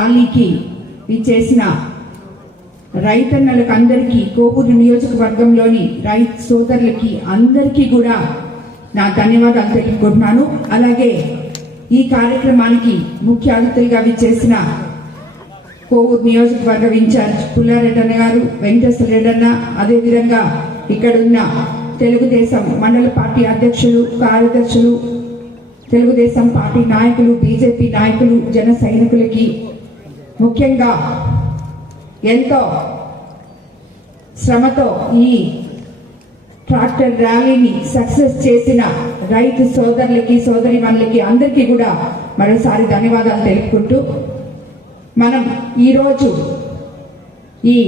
ర్యాలీకి ఇచ్చేసిన రైతన్నలకు అందరికీ కోవూరు నియోజకవర్గంలోని రైతు సోదరులకి అందరికీ కూడా నా ధన్యవాదాలు తెలుపుకుంటున్నాను. అలాగే ఈ కార్యక్రమానికి ముఖ్య అతిథులుగా విచ్చేసిన కోవూరు నియోజకవర్గం ఇన్ఛార్జ్ పుల్లారెడ్డన్న గారు వెంకటేశ్వర రెడ్డన్న అదేవిధంగా ఇక్కడున్న తెలుగుదేశం మండల పార్టీ అధ్యక్షులు కార్యదర్శులు తెలుగుదేశం పార్టీ నాయకులు బీజేపీ నాయకులు జన సైనికులకి ముఖ్యంగా ఎంతో శ్రమతో ఈ ట్రాక్టర్ ర్యాలీని సక్సెస్ చేసిన రైతు సోదరులకి సోదరిమణులకి అందరికీ కూడా మరోసారి ధన్యవాదాలు తెలుపుకుంటూ మనం ఈరోజు ఈ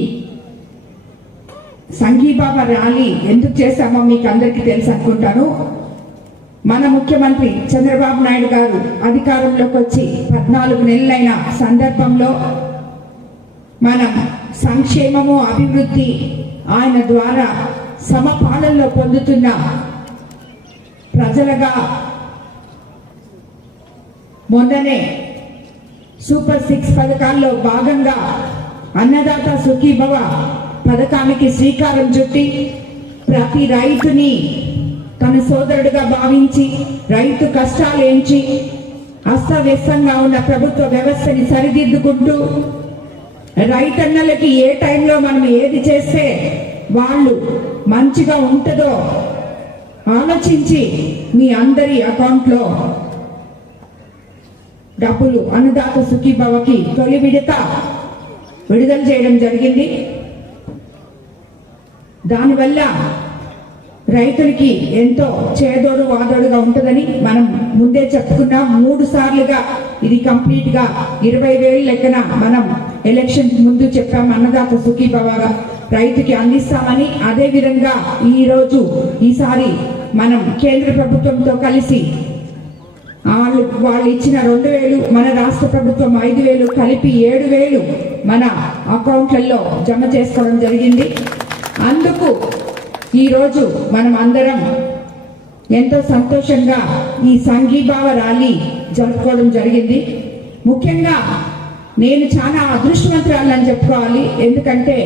సంఘీబాబా ర్యాలీ ఎందుకు చేశామో మీకు అందరికీ తెలుసు అనుకుంటాను. మన ముఖ్యమంత్రి చంద్రబాబు నాయుడు గారు అధికారంలోకి వచ్చి పద్నాలుగు నెలలైన సందర్భంలో మన సంక్షేమము అభివృద్ధి ఆయన ద్వారా సమపాలనలో పొందుతున్న ప్రజలుగా మొన్ననే సూపర్ సిక్స్ పథకాల్లో భాగంగా అన్నదాత సుఖీభవ పథకానికి శ్రీకారం చుట్టి ప్రతి రైతుని తన సోదరుడిగా భావించి రైతు కష్టాలు ఎంచి అస్తవ్యస్తంగా ఉన్న ప్రభుత్వ వ్యవస్థని సరిదిద్దుకుంటూ రైతన్నలకి ఏ టైంలో మనం ఏది చేస్తే వాళ్ళు మంచిగా ఉంటుందో ఆలోచించి మీ అందరి అకౌంట్లో డబ్బులు అన్నదాత సుఖీభవకి తొలి విడత విడుదల చేయడం జరిగింది. దానివల్ల రైతులకి ఎంతో చేదోడు వాదోడుగా ఉంటుందని మనం ముందే చెప్పుకున్నాం మూడు సార్లుగా ఇది కంప్లీట్గా ఇరవై వేలు లెక్కన మనం ఎలక్షన్ ముందు చెప్పాం అన్నదాత సుఖీభవగా రైతుకి అందిస్తామని అదే విధంగా ఈ రోజు ఈసారి మనం కేంద్ర ప్రభుత్వంతో కలిసి వాళ్ళు వాళ్ళు ఇచ్చిన రెండు వేలు మన రాష్ట్ర ప్రభుత్వం ఐదు వేలు కలిపి ఏడు వేలు మన అకౌంట్లలో జమ చేసుకోవడం జరిగింది. అందుకు ఈరోజు మనం అందరం ఎంతో సంతోషంగా ఈ సంఘీభావ ర్యాలీ జరుపుకోవడం జరిగింది. ముఖ్యంగా నేను చాలా అదృష్టవంతురాలని చెప్పుకోవాలి. ఎందుకంటే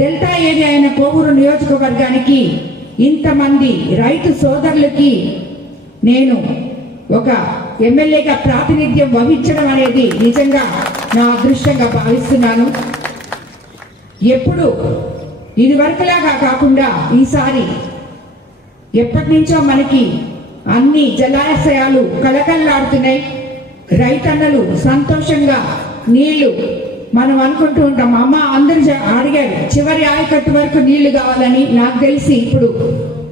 డెల్టా ఏరియా అయిన కోవూరు నియోజకవర్గానికి ఇంతమంది రైతు సోదరులకి నేను ఒక ఎమ్మెల్యేగా ప్రాతినిధ్యం వహించడం అనేది నిజంగా నా అదృష్టంగా భావిస్తున్నాను. ఎప్పుడు ఇదివరకులాగా కాకుండా ఈసారి ఎప్పటి నుంచో మనకి అన్ని జలాశయాలు కళకళలాడుతున్నాయి. రైతన్నలు సంతోషంగా నీళ్ళు మనం అనుకుంటూ ఉంటాం. అమ్మ అందరు జ- అడిగారు చివరి ఆయకట్టు వరకు నీళ్ళు కావాలని. నాకు తెలిసి ఇప్పుడు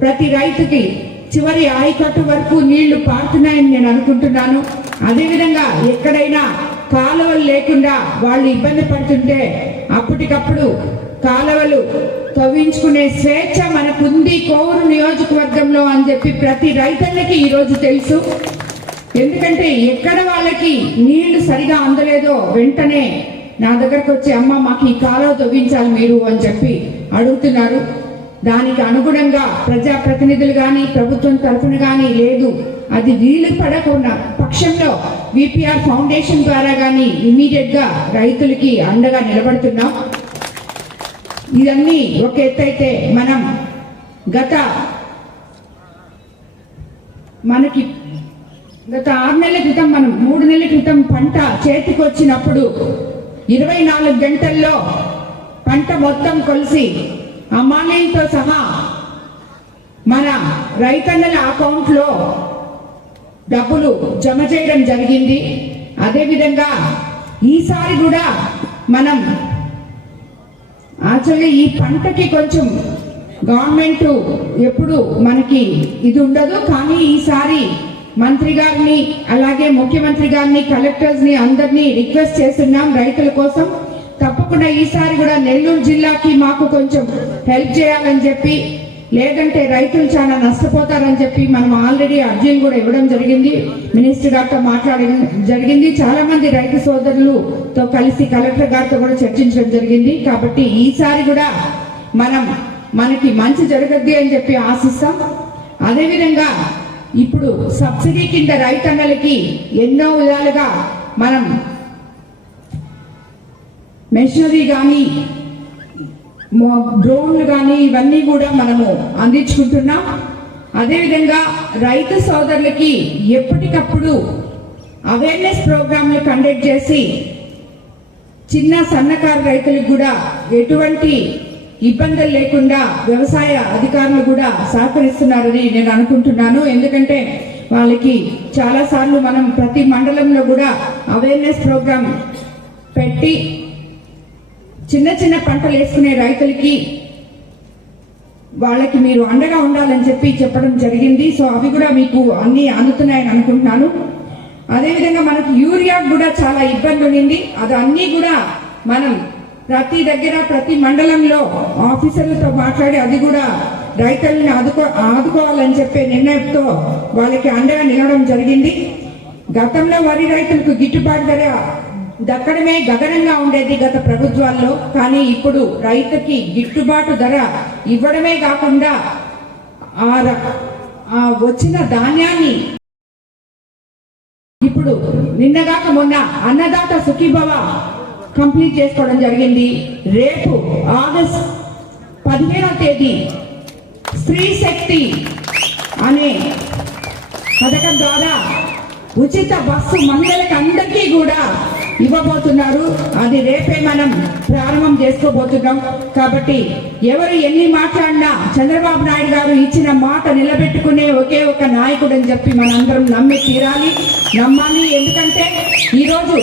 ప్రతి రైతుకి చివరి ఆయకట్టు వరకు నీళ్ళు పారుతున్నాయని నేను అనుకుంటున్నాను. అదేవిధంగా ఎక్కడైనా కాలువలు లేకుండా వాళ్ళు ఇబ్బంది పడుతుంటే అప్పటికప్పుడు కాలవలు తవ్వించుకునే స్వేచ్ఛ మనకుంది కోవూరు నియోజకవర్గంలో అని చెప్పి ప్రతి రైతన్నకి ఈరోజు తెలుసు. ఎందుకంటే ఎక్కడ వాళ్ళకి నీళ్ళు సరిగా అందలేదో వెంటనే నా దగ్గరకు వచ్చి అమ్మ మాకు ఈ కాలువ తవ్వించాలి మీరు అని చెప్పి అడుగుతున్నారు. దానికి అనుగుణంగా ప్రజాప్రతినిధులు కానీ ప్రభుత్వం తరఫున కానీ లేదు. అది వీలు పడకుండా పక్షంలో విపిఆర్ ఫౌండేషన్ ద్వారా కానీ ఇమీడియట్గా రైతులకి అండగా నిలబడుతున్నాం. ఇవన్నీ ఒక ఎత్తైతే మనం గత మనకి గత ఆరు నెలల క్రితం మనం మూడు నెలల క్రితం పంట చేతికి వచ్చినప్పుడు ఇరవై నాలుగు గంటల్లో పంట మొత్తం కొలిసి అమ్మాయిలతో సహా మన రైతన్నల అకౌంట్లో డబ్బులు జమ చేయడం జరిగింది. అదేవిధంగా ఈసారి కూడా మనం యాక్చువల్లీ ఈ పంటకి కొంచెం గవర్నమెంట్ ఎప్పుడు మనకి ఇది ఉండదు. కానీ ఈసారి మంత్రి గారిని అలాగే ముఖ్యమంత్రి గారిని కలెక్టర్స్ని అందరినీ రిక్వెస్ట్ చేస్తున్నాం రైతుల కోసం. తప్పకుండా ఈసారి కూడా నెల్లూరు జిల్లాకి మాకు కొంచెం హెల్ప్ చేయాలని చెప్పి లేదంటే రైతులు చాలా నష్టపోతారని చెప్పి మనం ఆల్రెడీ అర్జీలు కూడా ఇవ్వడం జరిగింది. మినిస్టర్ గారితో మాట్లాడడం జరిగింది. చాలా మంది రైతు సోదరులతో కలిసి కలెక్టర్ గారితో కూడా చర్చించడం జరిగింది. కాబట్టి ఈసారి కూడా మనం మనకి మంచి జరగద్ది అని చెప్పి ఆశిస్తాం. అదేవిధంగా ఇప్పుడు సబ్సిడీ కింద రైతన్నలకి ఎన్నో విధాలుగా మనం మెషినరీ కానీ డ్రోన్లు కానీ ఇవన్నీ కూడా మనము అందించుకుంటున్నాం. అదేవిధంగా రైతు సోదరులకి ఎప్పటికప్పుడు అవేర్నెస్ ప్రోగ్రాంలు కండక్ట్ చేసి చిన్న సన్నకారు రైతులకు కూడా ఎటువంటి ఇబ్బందులు లేకుండా వ్యవసాయ అధికారులు కూడా సహకరిస్తున్నారని నేను అనుకుంటున్నాను. ఎందుకంటే వాళ్ళకి చాలా సార్లు మనం ప్రతి మండలంలో కూడా అవేర్నెస్ ప్రోగ్రాం పెట్టి చిన్న చిన్న పంటలు వేసుకునే రైతులకి వాళ్ళకి మీరు అండగా ఉండాలని చెప్పి చెప్పడం జరిగింది. సో అవి కూడా మీకు అన్ని అందుతున్నాయని అనుకుంటున్నాను. అదేవిధంగా మనకి యూరియా కూడా చాలా ఇబ్బంది ఉండింది. అది అన్నీ కూడా మనం ప్రతి దగ్గర ప్రతి మండలంలో ఆఫీసర్లతో మాట్లాడి అది కూడా రైతులను ఆదుకో ఆదుకోవాలని చెప్పే నిర్ణయంతో వాళ్ళకి అండగా నిలవడం జరిగింది. గతంలో వరి రైతులకు గిట్టుబాటు ధర దక్కడమే గగనంగా ఉండేది గత ప్రభుత్వాల్లో కానీ ఇప్పుడు రైతుకి గిట్టుబాటు ధర ఇవ్వడమే కాకుండా ఆ ర- వచ్చిన ధాన్యాన్ని ఇప్పుడు నిన్నగాక మొన్న అన్నదాత సుఖీభవ కంప్లీట్ చేసుకోవడం జరిగింది. రేపు ఆగస్ట్ పదిహేనో తేదీ స్త్రీ శక్తి అనే పథకం ద్వారా ఉచిత బస్సు మహిళలకు అందరికీ కూడా ఇవ్వబోతున్నారు. అది రేపే మనం ప్రారంభం చేసుకోబోతున్నాం. కాబట్టి ఎవరు ఎన్ని మాట్లాడినా చంద్రబాబు నాయుడు గారు ఇచ్చిన మాట నిలబెట్టుకునే ఒకే ఒక నాయకుడు అని చెప్పి మనందరం నమ్మి తీరాలి నమ్మాలి. ఎందుకంటే ఈరోజు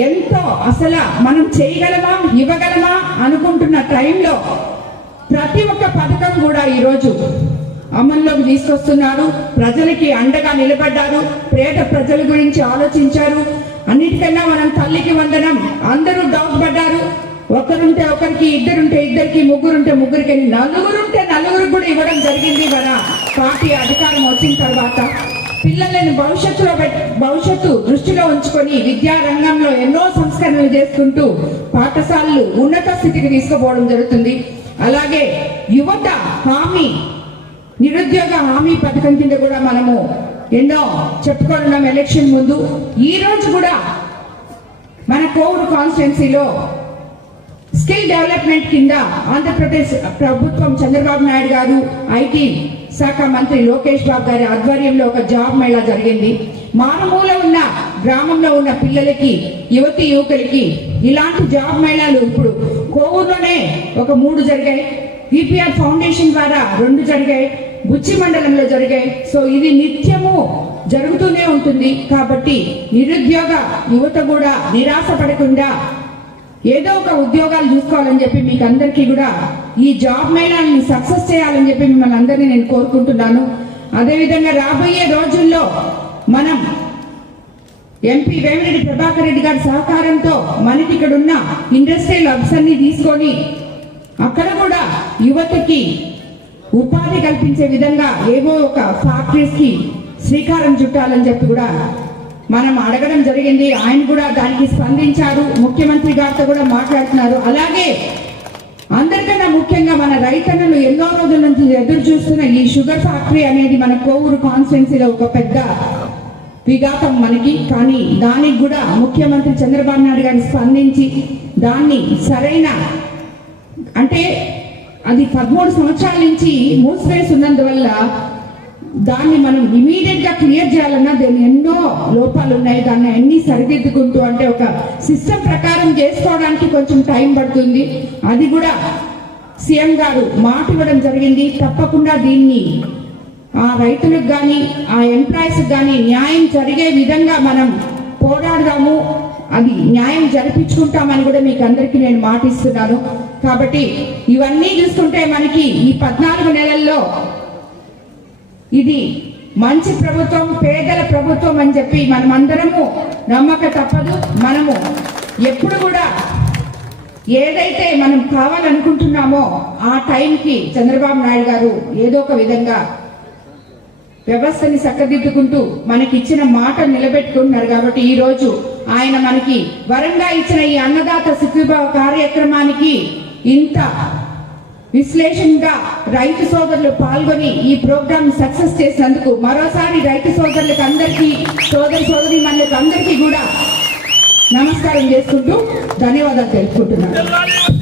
ఎంతో అసలు మనం చేయగలమా ఇవ్వగలమా అనుకుంటున్న టైంలో ప్రతి ఒక్క పథకం కూడా ఈరోజు అమల్లోకి తీసుకొస్తున్నారు. ప్రజలకి అండగా నిలబడ్డారు. పేద ప్రజల గురించి ఆలోచించారు. అన్నిటికన్నా మనం తల్లికి వందనం. అందరూ డౌట్ పడ్డారు ఒకరుంటే ఒకరికి ఇద్దరుంటే ఇద్దరికి ముగ్గురుంటే ముగ్గురికి నలుగురుంటే నలుగురు కూడా ఇవ్వడం జరిగింది మన పార్టీ అధికారం వచ్చిన తర్వాత పిల్లలను భవిష్యత్తులో భవిష్యత్తు దృష్టిలో ఉంచుకొని విద్యా రంగంలో ఎన్నో సంస్కరణలు చేసుకుంటూ పాఠశాలలు ఉన్నత స్థితికి తీసుకుపోవడం జరుగుతుంది. అలాగే యువత హామీ నిరుద్యోగ హామీ పథకం కింద కూడా మనము ఎన్నో చెప్పుకోనున్నాం ఎలక్షన్ ముందు. ఈ రోజు కూడా మన కోవూరు కాన్స్టిట్యున్సీలో స్కిల్ డెవలప్మెంట్ కింద ఆంధ్రప్రదేశ్ ప్రభుత్వం చంద్రబాబు నాయుడు గారు ఐటీ శాఖ మంత్రి లోకేష్ బాబు గారి ఆధ్వర్యంలో ఒక జాబ్ మేళా జరిగింది. మారుమూల ఉన్న గ్రామంలో ఉన్న పిల్లలకి యువతి యువకులకి ఇలాంటి జాబ్ మేళాలు ఇప్పుడు కోవూరులోనే ఒక మూడు జరిగాయి. ఈపీఆర్ ఫౌండేషన్ ద్వారా రెండు జరిగాయి. బుచ్చి మండలంలో జరిగాయి సో ఇది నిత్యము జరుగుతూనే ఉంటుంది. కాబట్టి నిరుద్యోగ యువత కూడా నిరాశ పడకుండా ఏదో ఒక ఉద్యోగాలు చూసుకోవాలని చెప్పి మీకు అందరికీ కూడా ఈ జాబ్ మేళాన్ని సక్సెస్ చేయాలని చెప్పి మిమ్మల్ని అందరినీ నేను కోరుకుంటున్నాను. అదేవిధంగా రాబోయే రోజుల్లో మనం ఎంపీ వేమిరెడ్డి ప్రభాకర్ రెడ్డి గారి సహకారంతో మనకి ఇక్కడ ఉన్న ఇండస్ట్రియల్ హబ్స్ అన్ని తీసుకొని అక్కడ కూడా యువతకి ఉపాధి కల్పించే విధంగా ఏవో ఒక ఫ్యాక్టరీస్కి శ్రీకారం చుట్టాలని చెప్పి కూడా మనం అడగడం జరిగింది. ఆయన కూడా దానికి స్పందించారు. ముఖ్యమంత్రి గారితో కూడా మాట్లాడుతున్నారు. అలాగే అందరికన్నా ముఖ్యంగా మన రైతన్నలు ఎన్నో రోజుల నుంచి ఎదురు చూస్తున్న ఈ షుగర్ ఫ్యాక్టరీ అనేది మన కోవూరు కాన్స్టిట్యున్సీలో ఒక పెద్ద విఘాతం మనకి. కానీ దానికి కూడా ముఖ్యమంత్రి చంద్రబాబు నాయుడు గారిని స్పందించి దాన్ని సరైన అంటే అది పదమూడు సంవత్సరాల నుంచి మూసివేసి ఉన్నందువల్ల దాన్ని మనం ఇమీడియట్గా క్లియర్ చేయాలన్నా దీని ఎన్నో లోపాలు ఉన్నాయి. దాన్ని అన్ని సరిదిద్దుకుంటూ అంటే ఒక సిస్టమ్ ప్రకారం చేసుకోవడానికి కొంచెం టైం పడుతుంది. అది కూడా సీఎం గారు మాట ఇవ్వడం జరిగింది. తప్పకుండా దీన్ని ఆ రైతులకు కానీ ఆ ఎంప్లాయీస్ కానీ న్యాయం జరిగే విధంగా మనం పోరాడదాము. అది న్యాయం జరిపించుకుంటామని కూడా మీకు అందరికీ నేను మాటిస్తున్నాను. కాబట్టి ఇవన్నీ చూస్తుంటే మనకి ఈ పద్నాలుగు నెలల్లో ఇది మంచి ప్రభుత్వం పేదల ప్రభుత్వం అని చెప్పి మనమందరము నమ్మక తప్పదు. మనము ఎప్పుడు కూడా ఏదైతే మనం కావాలనుకుంటున్నామో ఆ టైంకి చంద్రబాబు నాయుడు గారు ఏదో ఒక విధంగా వ్యవస్థని చక్కదిద్దుకుంటూ మనకి ఇచ్చిన మాట నిలబెట్టుకుంటున్నారు. కాబట్టి ఈ రోజు ఆయన మనకి వరంగా ఇచ్చిన ఈ అన్నదాత సుఖీభావ కార్యక్రమానికి ఇంత విశ్లేషణగా రైతు సోదరులు పాల్గొని ఈ ప్రోగ్రామ్ సక్సెస్ చేసినందుకు మరోసారి రైతు సోదరులకు అందరికీ సోదరి సోదరి మనకు అందరికీ కూడా నమస్కారం చేసుకుంటూ ధన్యవాదాలు తెలుపుకుంటున్నాను.